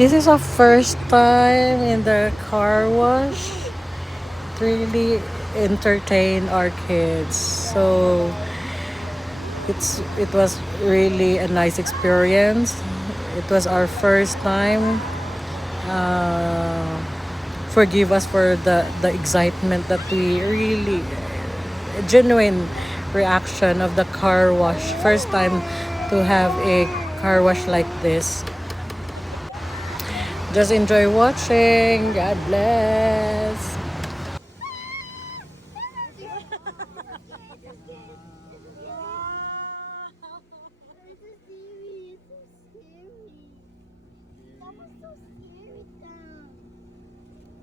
This is our first time in the car wash. It really entertain our kids. So it was really a nice experience. It was our first time. Forgive us for the excitement that we really genuine reaction of the car wash. First time to have a car wash like this. Just enjoy watching. God bless.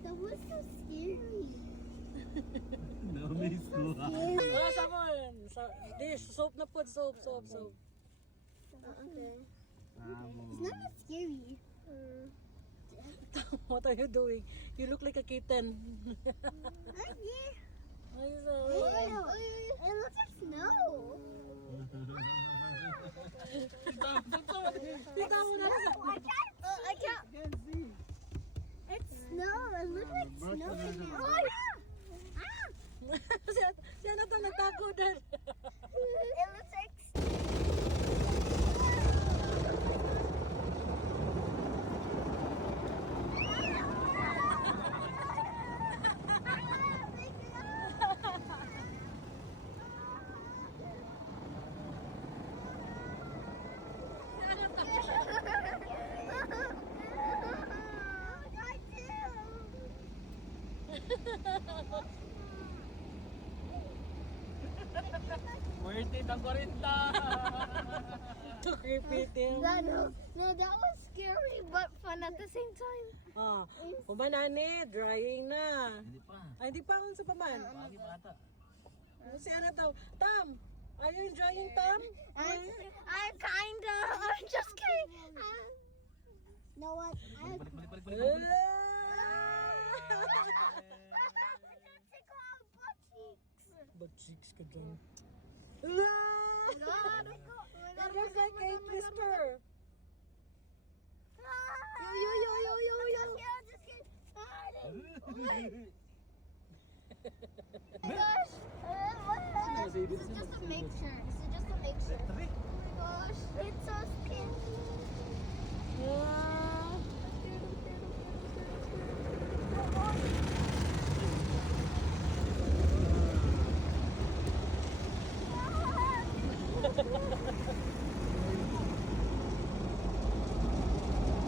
That was so scary. No, miss ko. Ah, sabon. Dish, soap na po, soap. Okay. It's not that scary. What are you doing? You look like a kitten. Ay, sorry. It looks like snow. I can't. It's snow. It looks like snow. Siya na itong natakot din. It looks like Worth it ang 40. Too creepy, Tim. No, that was scary but fun at the same time. Ah, kumanani, drying na. Hindi pa. Ay, hindi pa akong sa paman. Pagi pa ata. Si ano daw? Tam, are you enjoying, Tam? I kinda. I'm just kidding. You know what? Balik. But cheeks ka dyan. That looks like a twister. This is just to make sure. Oh my gosh, it's so skinny.